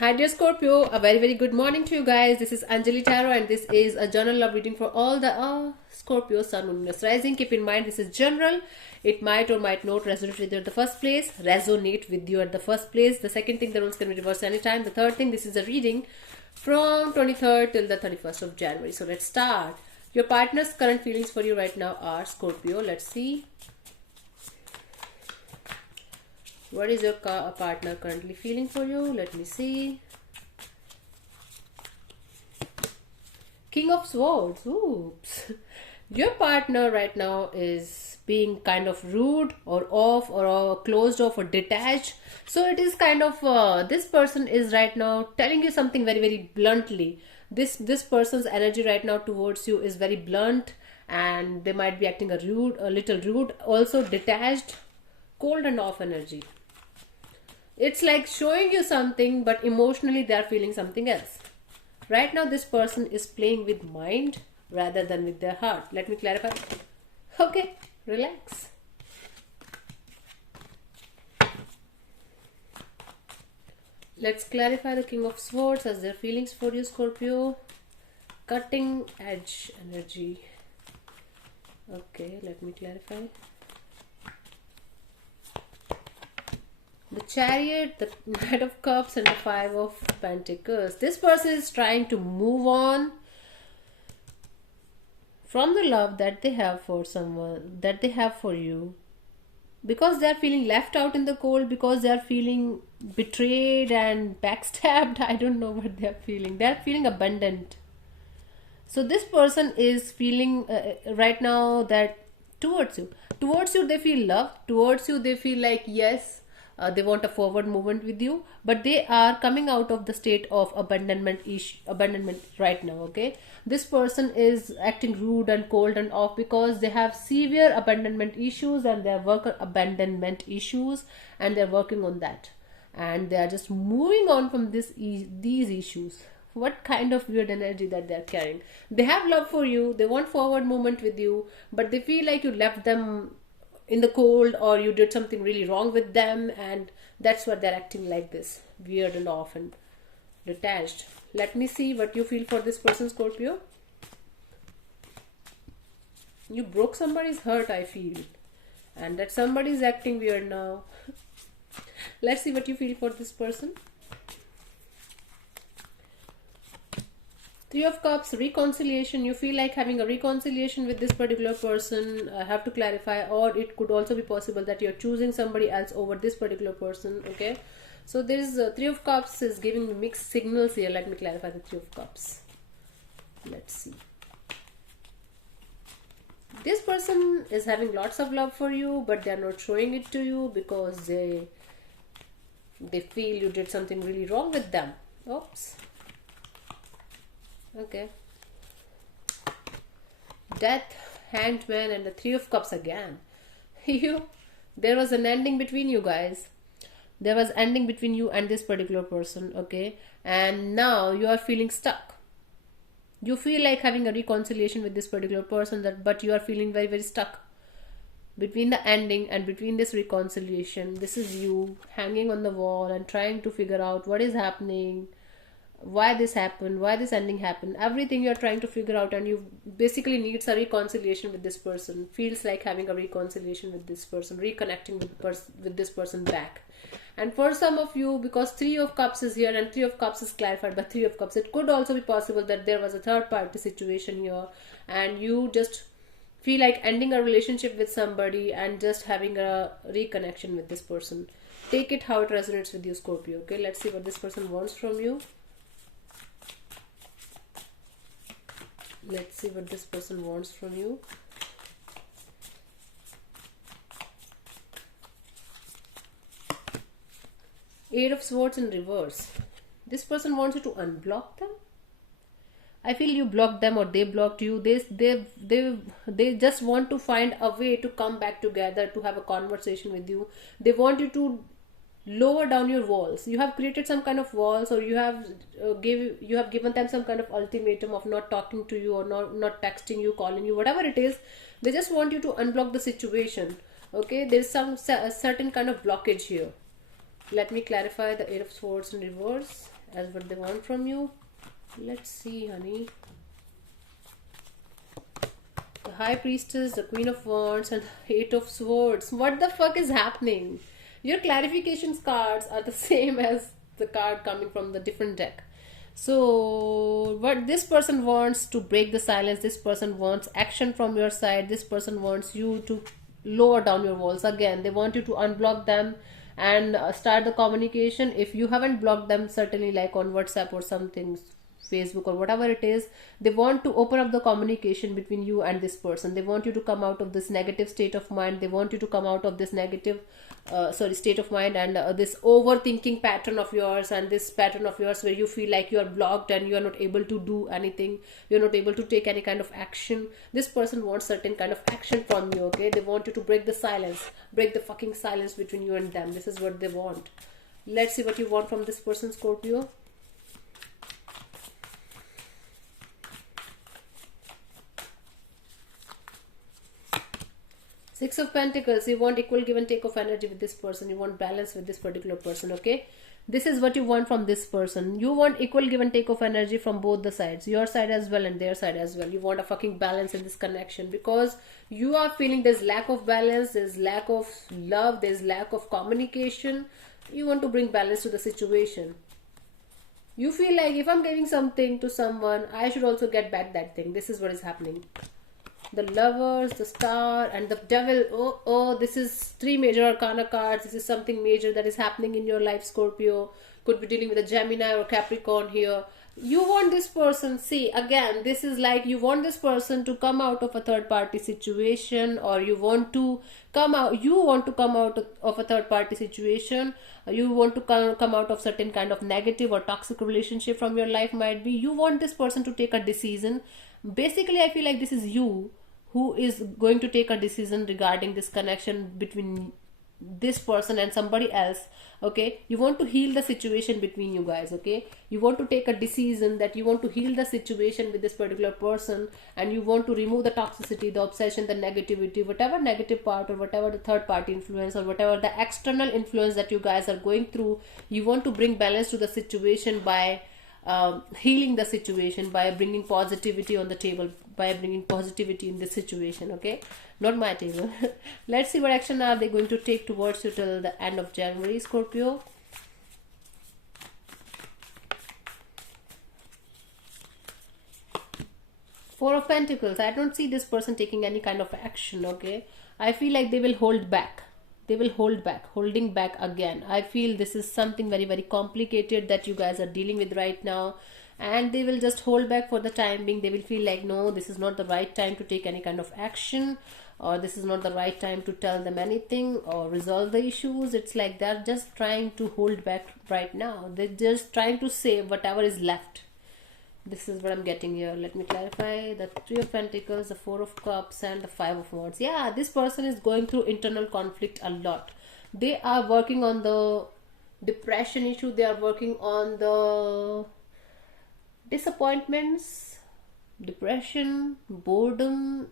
Hi dear Scorpio, a very good morning to you guys. This is Anjali Tarot and this is a general love reading for all the Scorpio Sun, Moon, Venus rising. Keep in mind this is general. It might or might not resonate with you at the first place. Resonate with you at the first place. The second thing, the rules can be reversed anytime. The third thing, this is a reading from 23rd till the 31st of January. So let's start. Your partner's current feelings for you right now are Scorpio. Let's see. What is your partner currently feeling for you? Let me see. King of Swords. Oops. Your partner right now is being kind of rude or off or closed off or detached. So it is kind of this person is right now telling you something very bluntly. This person's energy right now towards you is very blunt, and they might be acting a little rude, also detached, cold and off energy. It's like showing you something, but emotionally they are feeling something else. Right now, this person is playing with mind rather than with their heart. Let me clarify. Okay, relax. Let's clarify the King of Swords as their feelings for you, Scorpio. Cutting edge energy. Okay, let me clarify. The Chariot, the Knight of Cups and the Five of Pentacles. This person is trying to move on from the love that they have for someone, that they have for you, because they are feeling left out in the cold, because they are feeling betrayed and backstabbed. I don't know what they are feeling. They are feeling abandoned. So this person is feeling right now that towards you they feel love, towards you they feel like yes, they want a forward movement with you, but they are coming out of the state of abandonment right now. Okay, this person is acting rude and cold and off because they have severe abandonment issues, and they have work abandonment issues, and they're working on that, and they are just moving on from these issues. What kind of weird energy that they're carrying. They have love for you, they want forward movement with you, but they feel like you left them in the cold, or you did something really wrong with them, and that's why they're acting like this, weird and off and detached. Let me see what you feel for this person, Scorpio. You broke somebody's heart, I feel, and that somebody is acting weird now. Let's see what you feel for this person. Three of Cups, reconciliation. You feel like having a reconciliation with this particular person. I have to clarify, or it could also be possible that you're choosing somebody else over this particular person. Okay, so there's Three of Cups is giving me mixed signals here. Let me clarify the Three of Cups. Let's see. This person is having lots of love for you, but they're not showing it to you because they feel you did something really wrong with them. Oops. Okay. Death, Hanged Man, and the Three of Cups again. There was an ending between you guys. There was ending between you and this particular person. Okay, and now you are feeling stuck. You feel like having a reconciliation with this particular person, but you are feeling very stuck between the ending and between this reconciliation. This is you hanging on the wall and trying to figure out what is happening, why this happened, why this ending happened. Everything you're trying to figure out, and you basically needs a reconciliation with this person. Feels like having a reconciliation with this person, reconnecting with this person back. And for some of you, because Three of Cups is here and Three of Cups is clarified by Three of Cups, it could also be possible that there was a third party situation here, and you just feel like ending a relationship with somebody and just having a reconnection with this person. Take it how it resonates with you, Scorpio. Okay, let's see what this person wants from you. Let's see what this person wants from you. Eight of Swords in reverse. This person wants you to unblock them. I feel you blocked them or they blocked you. They just want to find a way to come back together, to have a conversation with you. They want you to lower down your walls. You have created some kind of walls, or you have given them some kind of ultimatum of not talking to you, or not texting you, calling you, whatever it is. They just want you to unblock the situation. Okay, there's a certain kind of blockage here. Let me clarify the Eight of Swords in reverse. as what they want from you. Let's see, honey. The High Priestess, the Queen of Wands, and the Eight of Swords. What the fuck is happening? Your clarifications cards are the same as the card coming from the different deck. So, what this person wants to break the silence, this person wants action from your side, this person wants you to lower down your walls. Again, they want you to unblock them and start the communication. If you haven't blocked them, certainly like on WhatsApp or something, Facebook or whatever it is, they want to open up the communication between you and this person. They want you to come out of this negative state of mind. They want you to come out of this negative state of mind, and this overthinking pattern of yours, and this pattern of yours where you feel like you are blocked and you are not able to do anything, you're not able to take any kind of action. This person wants certain kind of action from you. Okay, they want you to break the silence, break the fucking silence between you and them. This is what they want. Let's see what you want from this person, Scorpio. Six of Pentacles. You want equal give and take of energy with this person. You want balance with this particular person. Okay, this is what you want from this person. You want equal give and take of energy from both the sides, your side as well and their side as well. You want a fucking balance in this connection, because you are feeling there's lack of balance, there's lack of love, there's lack of communication. You want to bring balance to the situation. You feel like if I'm giving something to someone, I should also get back that thing. This is what is happening. The Lovers, the Star, and the Devil. Oh, this is three major arcana cards. This is something major that is happening in your life, Scorpio. Could be dealing with a Gemini or Capricorn here. You want this person, see, again, this is like you want this person to come out of a third party situation, or you want to come out of a third party situation. You want to come out of certain kind of negative or toxic relationship from your life, might be. You want this person to take a decision. Basically, I feel like this is you who is going to take a decision regarding this connection between this person and somebody else. Okay, you want to heal the situation between you guys. Okay, you want to take a decision that you want to heal the situation with this particular person, and you want to remove the toxicity, the obsession, the negativity, whatever negative part or whatever the third party influence or whatever the external influence that you guys are going through. You want to bring balance to the situation by healing the situation, by bringing positivity on the table, by bringing positivity in this situation. Okay, not my table. Let's see what action are they going to take towards you till the end of January, Scorpio. Four of Pentacles. I don't see this person taking any kind of action. Okay, I feel like they will hold back. They will hold back, holding back again. I feel this is something very, very complicated that you guys are dealing with right now, and they will just hold back for the time being. They will feel like, no, this is not the right time to take any kind of action, or this is not the right time to tell them anything or resolve the issues. It's like they're just trying to hold back right now. They're just trying to save whatever is left. This is what I'm getting here. Let me clarify. The Three of Pentacles, the Four of Cups, and the Five of Wands. Yeah, this person is going through internal conflict a lot. They are working on the depression issue. They are working on the disappointments, depression, boredom,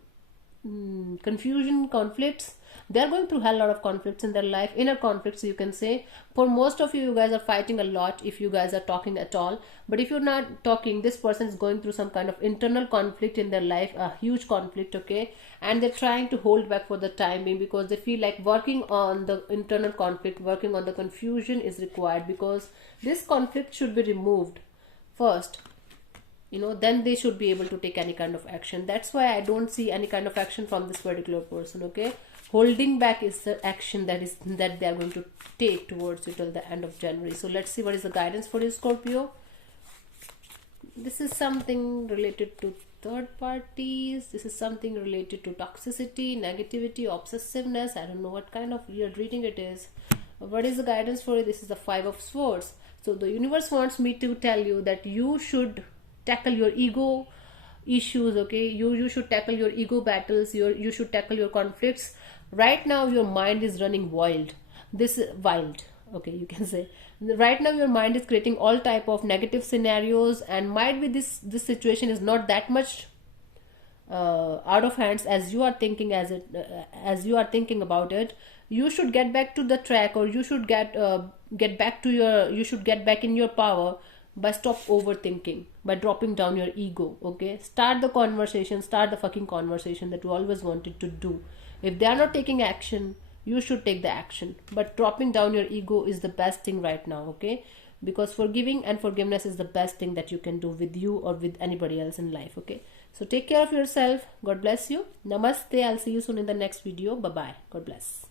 confusion, conflicts. They are going through a lot of conflicts in their life, inner conflicts, you can say. For most of you, you guys are fighting a lot if you guys are talking at all. But if you're not talking, this person is going through some kind of internal conflict in their life, a huge conflict. Okay, and they're trying to hold back for the time being, because they feel like working on the internal conflict, working on the confusion is required, because this conflict should be removed first. Then they should be able to take any kind of action. That's why I don't see any kind of action from this particular person. Okay, holding back is the action that they are going to take towards you till the end of January. So let's see what is the guidance for you, Scorpio. This is something related to third parties. This is something related to toxicity, negativity, obsessiveness. I don't know what kind of weird reading it is. What is the guidance for you? This is the Five of Swords. So the universe wants me to tell you that you should tackle your ego issues. Okay, you should tackle your ego battles. You should tackle your conflicts. Right now your mind is running wild. Okay, you can say right now your mind is creating all type of negative scenarios, and might be this situation is not that much out of hands as you are thinking, as you are thinking about it. You should get back to the track, or you should get back in your power. by stop overthinking, by dropping down your ego. Okay, start the conversation, start the fucking conversation that you always wanted to do. If they are not taking action, you should take the action, but dropping down your ego is the best thing right now. Okay, because forgiving and forgiveness is the best thing that you can do with you or with anybody else in life. Okay, so take care of yourself. God bless you. Namaste. I'll see you soon in the next video. Bye bye. God bless.